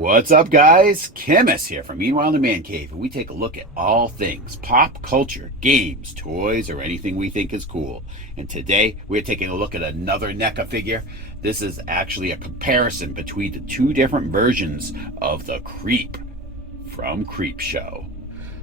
What's up, guys? Chemist here from Meanwhile in the Man Cave, and we take a look at all things pop culture, games, toys, or anything we think is cool. And today, we're taking a look at another Neca figure. This is actually a comparison between the two different versions of the Creep from Creepshow.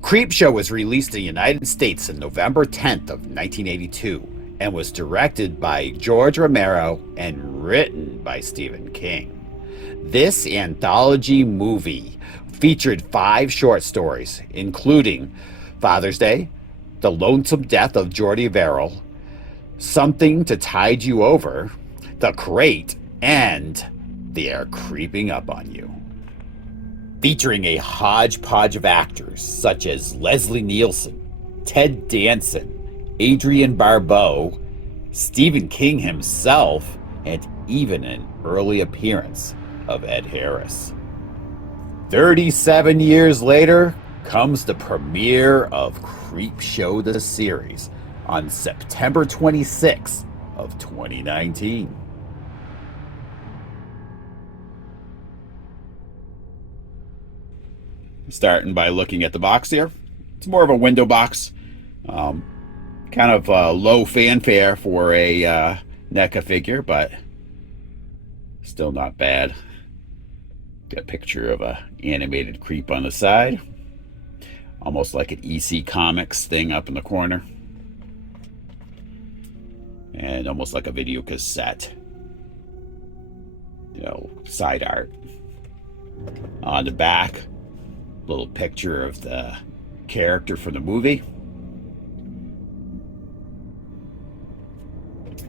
Creepshow was released in the United States on November 10th of 1982 and was directed by George Romero and written by Stephen King. This anthology movie featured 5 short stories, including Father's Day, The Lonesome Death of Jordy Verrill, Something to Tide You Over, The Crate, and They're Creeping Up on You. Featuring a hodgepodge of actors such as Leslie Nielsen, Ted Danson, Adrienne Barbeau, Stephen King himself, and even an early appearance of Ed Harris. 37 years later comes the premiere of Creepshow the series on September 26th of 2019. Starting by looking at the box here. It's more of a window box. Kind of low fanfare for a NECA figure, but still not bad. Got a picture of a animated creep on the side. Almost like an EC Comics thing up in the corner. And almost like a video cassette. Side art. On the back, little picture of the character from the movie.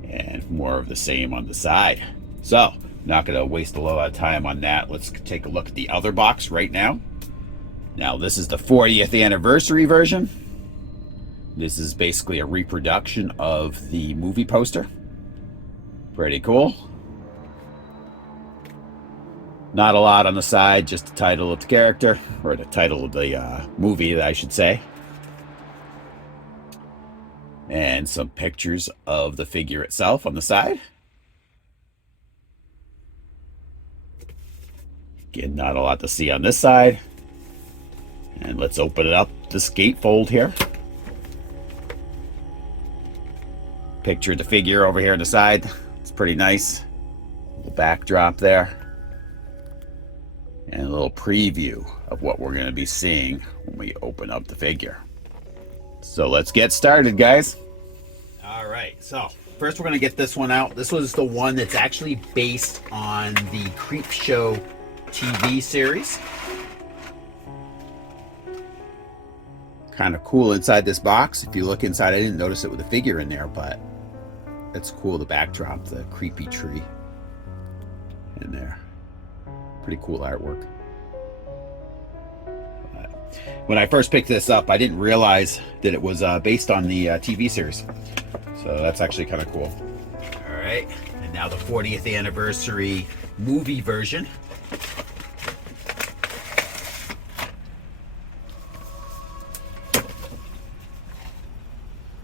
And more of the same on the side. So, not going to waste a lot of time on that. Let's take a look at the other box right now. Now, this is the 40th anniversary version. This is basically a reproduction of the movie poster. Pretty cool. Not a lot on the side, just the title of the character, or the title of the movie, I should say. And some pictures of the figure itself on the side. Again, not a lot to see on this side. And let's open it up, this gatefold here. Picture of the figure over here on the side. It's pretty nice. Little backdrop there. And a little preview of what we're going to be seeing when we open up the figure. So let's get started, guys. All right, so first we're going to get this one out. This was the one that's actually based on the Creepshow TV series. Kind of cool inside this box. If you look inside, I didn't notice it with a figure in there, but that's cool. The backdrop, the creepy tree in there. Pretty cool artwork. When I first picked this up, I didn't realize that it was based on the TV series. So that's actually kind of cool. All right, and now the 40th anniversary movie version.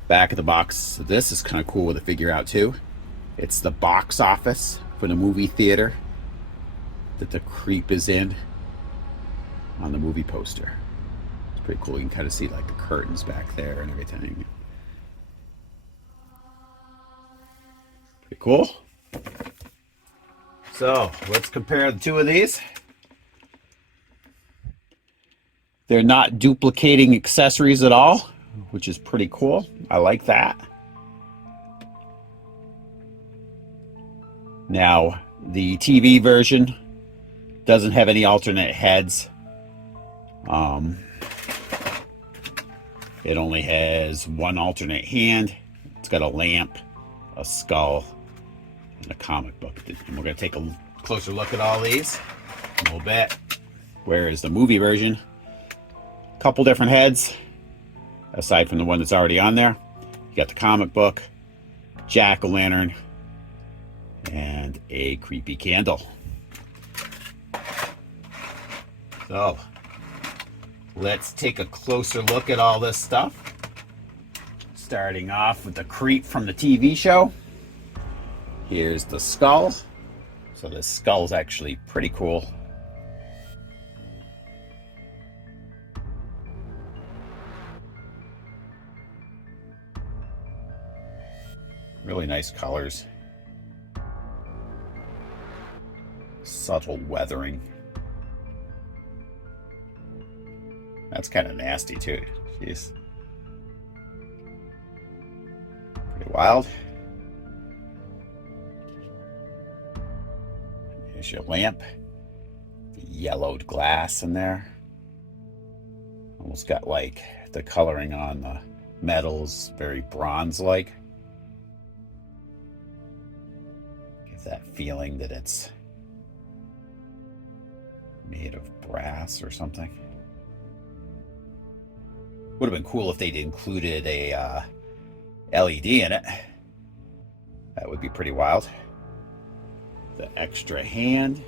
Back of the box, this is kind of cool with a figure out too. It's the box office for the movie theater that the creep is in on the movie poster. It's pretty cool. You can kind of see like the curtains back there and everything. Pretty cool. So let's compare the two of these. They're not duplicating accessories at all, which is pretty cool. I like that. Now, the TV version doesn't have any alternate heads. It only has one alternate hand. It's got a lamp, a skull, and a comic book. And we're going to take a closer look at all these in a little bit. Whereas the movie version, a couple different heads. Aside from the one that's already on there, you got the comic book, jack-o'-lantern, and a creepy candle. So, let's take a closer look at all this stuff. Starting off with the creep from the TV show. Here's the skull. So this skull's actually pretty cool. Really nice colors. Subtle weathering. That's kind of nasty too. Jeez. Pretty wild. Here's your lamp. The yellowed glass in there. Almost got like the coloring on the metals, very bronze-like. Gives that feeling that it's made of brass or something. Would have been cool if they'd included a LED in it. That would be pretty wild. The extra hand.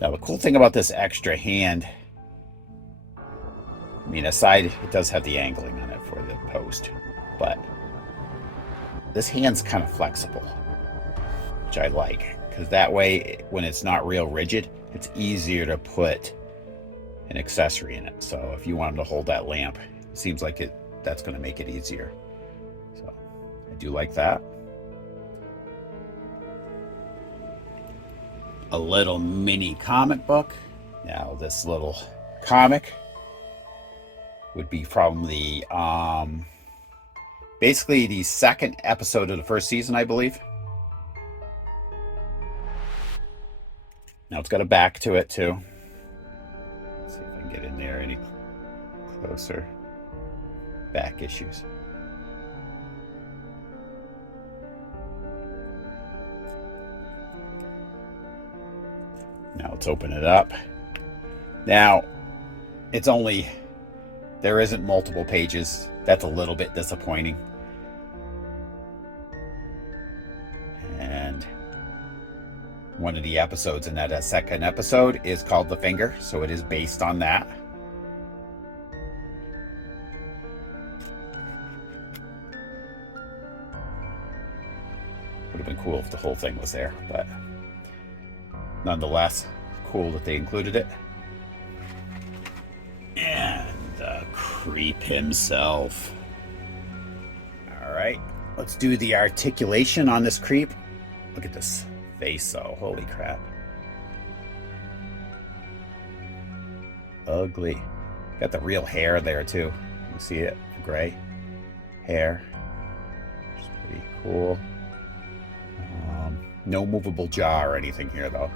Now the cool thing about this extra hand, I mean, aside, it does have the angling on it for the post, but this hand's kind of flexible, which I like, because that way, when it's not real rigid, it's easier to put an accessory in it. So if you want them to hold that lamp, it seems like that's going to make it easier. So I do like that. A little mini comic book. Now this little comic would be from the basically the second episode of the first season, I believe. Now it's got a back to it too. Let's see if I can get in there any closer. Back issues. Now let's open it up. Now, it's only, there isn't multiple pages. That's a little bit disappointing. And one of the episodes in that second episode is called The Finger, so it is based on that. Would have been cool if the whole thing was there, but nonetheless, cool that they included it. And the creep himself. All right, let's do the articulation on this creep. Look at this face, though. Holy crap. Ugly. Got the real hair there, too. You see it? The gray hair. It's pretty cool. No movable jaw or anything here, though.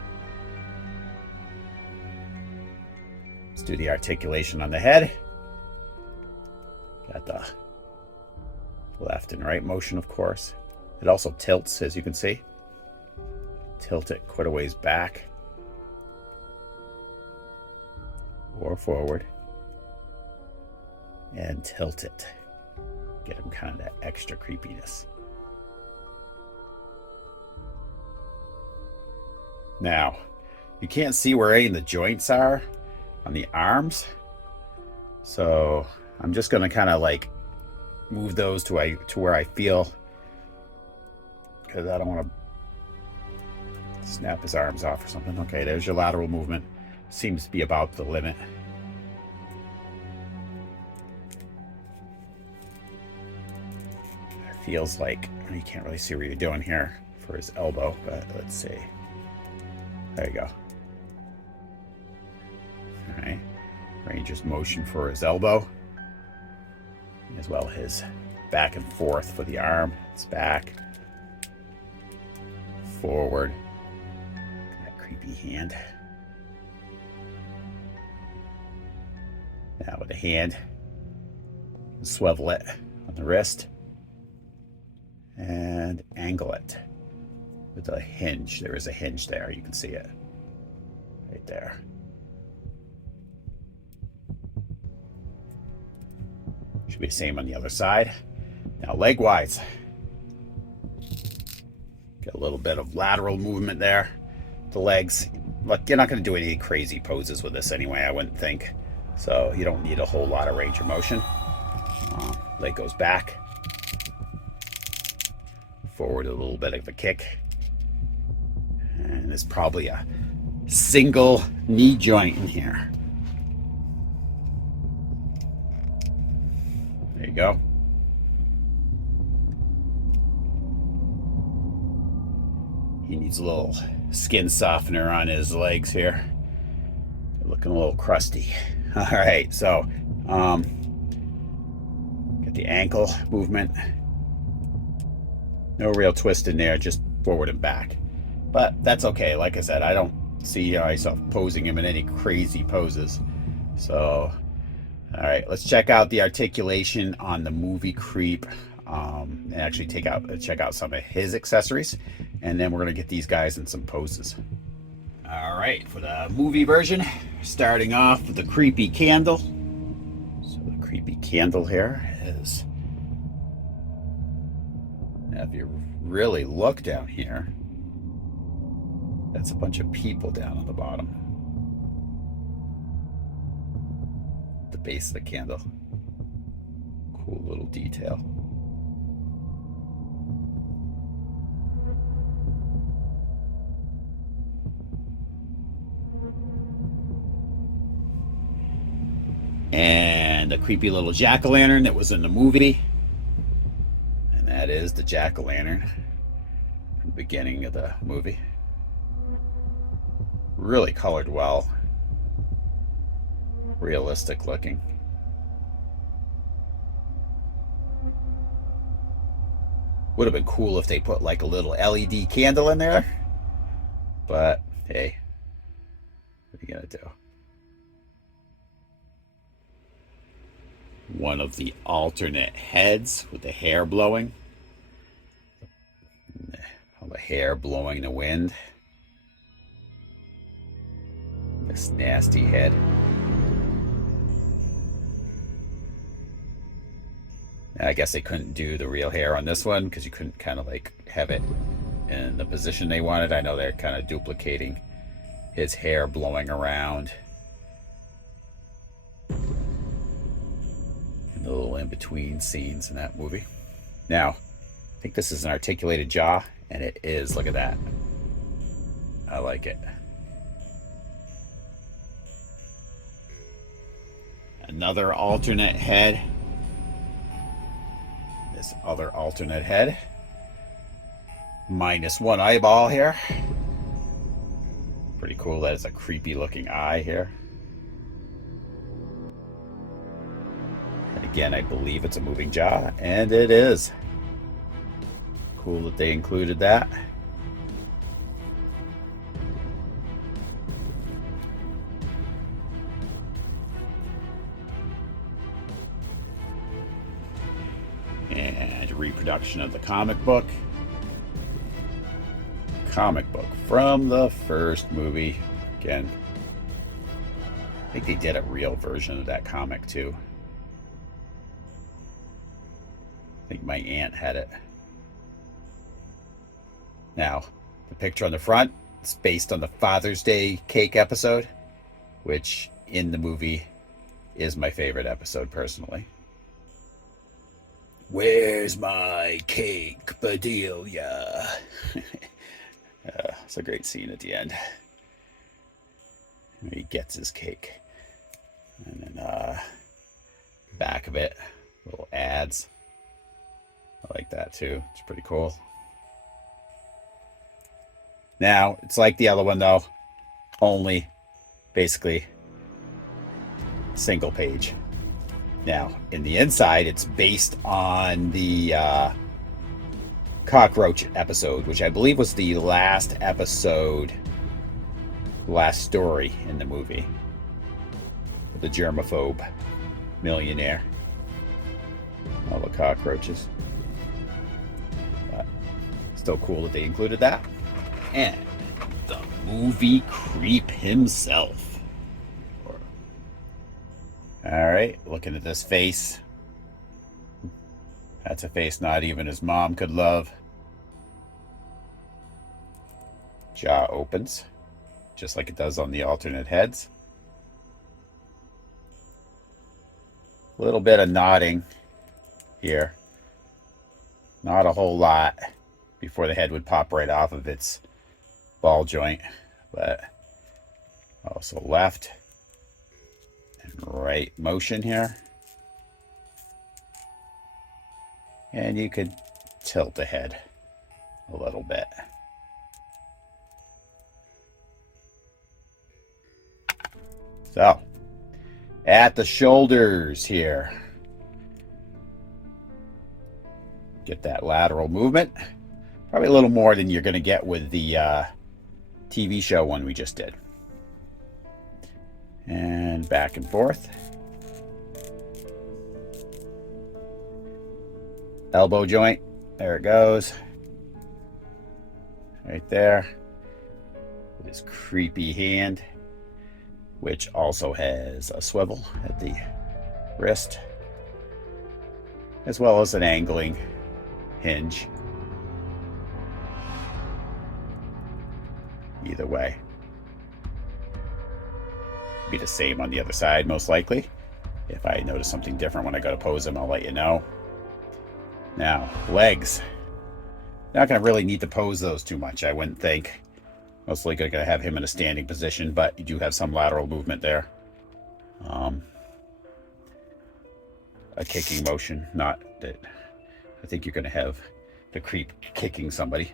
Let's do the articulation on the head. Got the left and right motion, of course. It also tilts, as you can see. Tilt it quite a ways back or forward. And tilt it. Get him kind of that extra creepiness. Now, you can't see where any of the joints are on the arms, so I'm just going to kind of like move those to where I feel, because I don't want to snap his arms off or something. Okay, there's your lateral movement. Seems to be about the limit. It feels like you can't really see what you're doing here for his elbow, but let's see. There you go. All right. Ranges motion for his elbow, as well as his back and forth for the arm. It's back, forward. That creepy hand. Now with the hand, swivel it on the wrist and angle it with a hinge. There is a hinge there. You can see it right there. Should be the same on the other side. Now leg wise, get a little bit of lateral movement there. The legs, look, you're not going to do any crazy poses with this anyway, I wouldn't think. So you don't need a whole lot of range of motion. Leg goes back, forward, a little bit of a kick. And there's probably a single knee joint in here. There you go. He needs a little skin softener on his legs here. They're looking a little crusty. All right, so get the ankle movement. No real twist in there, just forward and back. But that's okay. Like I said, I don't see myself posing him in any crazy poses. So, all right, let's check out the articulation on the movie Creep. And actually check out some of his accessories, and then we're gonna get these guys in some poses. All right, for the movie version, starting off with the creepy candle. So the creepy candle here is, now if you really look down here, that's a bunch of people down on the bottom. The base of the candle. Cool little detail. And a creepy little jack-o'-lantern that was in the movie. And that is the jack-o'-lantern at the beginning of the movie. Really colored well. Realistic looking. Would have been cool if they put like a little LED candle in there. But hey, what are you gonna do? One of the alternate heads with the hair blowing. All the hair blowing in the wind. This nasty head. I guess they couldn't do the real hair on this one because you couldn't kind of like have it in the position they wanted. I know they're kind of duplicating his hair blowing around. And the little in-between scenes in that movie. Now, I think this is an articulated jaw, and it is. Look at that. I like it. Another alternate head. This other alternate head. Minus one eyeball here. Pretty cool. That is a creepy looking eye here. And again, I believe it's a moving jaw, and it is. Cool that they included that. And a reproduction of the comic book. Comic book from the first movie. Again, I think they did a real version of that comic too. I think my aunt had it. Now, the picture on the front is based on the Father's Day cake episode, which in the movie is my favorite episode personally. Where's my cake, Bedelia? It's a great scene at the end. He gets his cake. And then back of it, little ads. I like that too. It's pretty cool. Now, it's like the other one though, only basically single page. Now, in the inside, it's based on the cockroach episode, which I believe was the last episode, last story in the movie. The germaphobe millionaire. All the cockroaches. But still cool that they included that. And the movie Creep himself. Alright, looking at this face. That's a face not even his mom could love. Jaw opens, just like it does on the alternate heads. A little bit of nodding here. Not a whole lot before the head would pop right off of its ball joint. But also left and right motion here. And you could tilt the head a little bit. So, at the shoulders here. Get that lateral movement. Probably a little more than you're going to get with the TV show one we just did. And back and forth. Elbow joint. There it goes. Right there. With his creepy hand, which also has a swivel at the wrist, as well as an angling hinge. Either way. Be the same on the other side, most likely. If I notice something different when I go to pose him, I'll let you know. Now, legs. Not going to really need to pose those too much, I wouldn't think. Mostly going to have him in a standing position, but you do have some lateral movement there. A kicking motion, not that I think you're going to have the creep kicking somebody,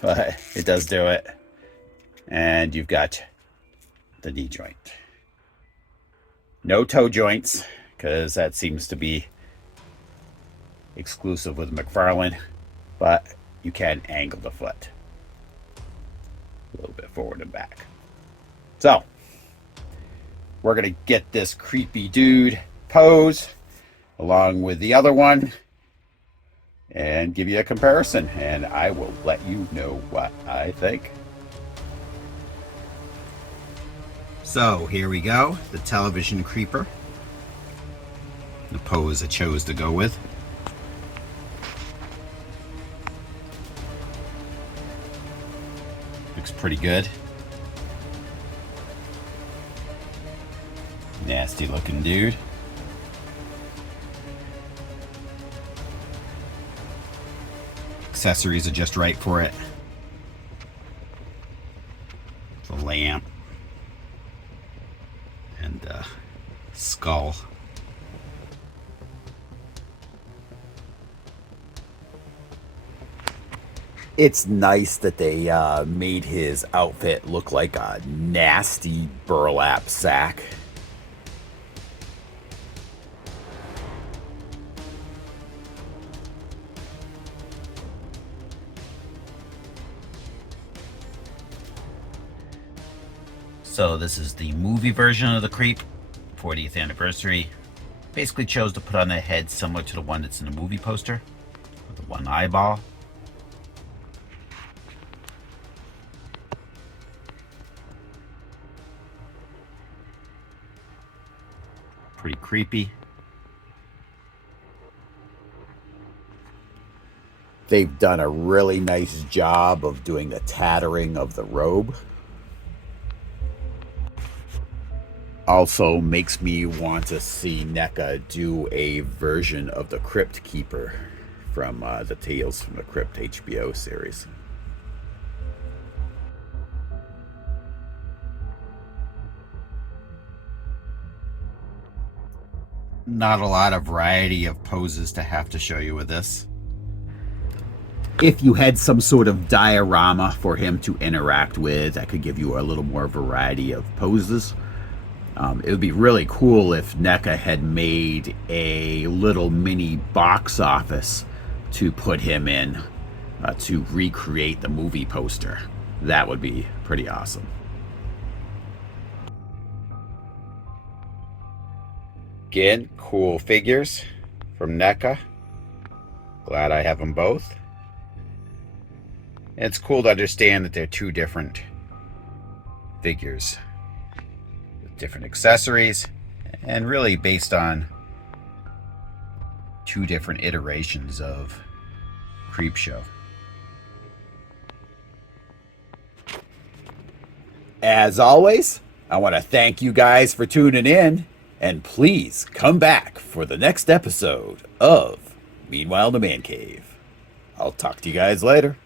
but it does do it. And you've got the knee joint. No toe joints, because that seems to be exclusive with McFarlane, but you can angle the foot a little bit forward and back. So, we're going to get this creepy dude pose along with the other one and give you a comparison, and I will let you know what I think. So here we go, the television creeper, the pose I chose to go with. Looks pretty good. Nasty looking dude. Accessories are just right for it. The lamp and skull. It's nice that they made his outfit look like a nasty burlap sack. So this is the movie version of the Creep, 40th anniversary. Basically chose to put on a head similar to the one that's in the movie poster, with the one eyeball. Pretty creepy. They've done a really nice job of doing the tattering of the robe. Also makes me want to see Neca do a version of the Crypt Keeper from the Tales from the Crypt HBO series. Not a lot of variety of poses to have to show you with this. If you had some sort of diorama for him to interact with, that could give you a little more variety of poses. It would be really cool if Neca had made a little mini box office to put him in to recreate the movie poster. That would be pretty awesome. Again, cool figures from Neca. Glad I have them both. And it's cool to understand that they're two different figures with different accessories and really based on two different iterations of Creepshow. As always, I want to thank you guys for tuning in. And please come back for the next episode of Meanwhile in the Man Cave. I'll talk to you guys later.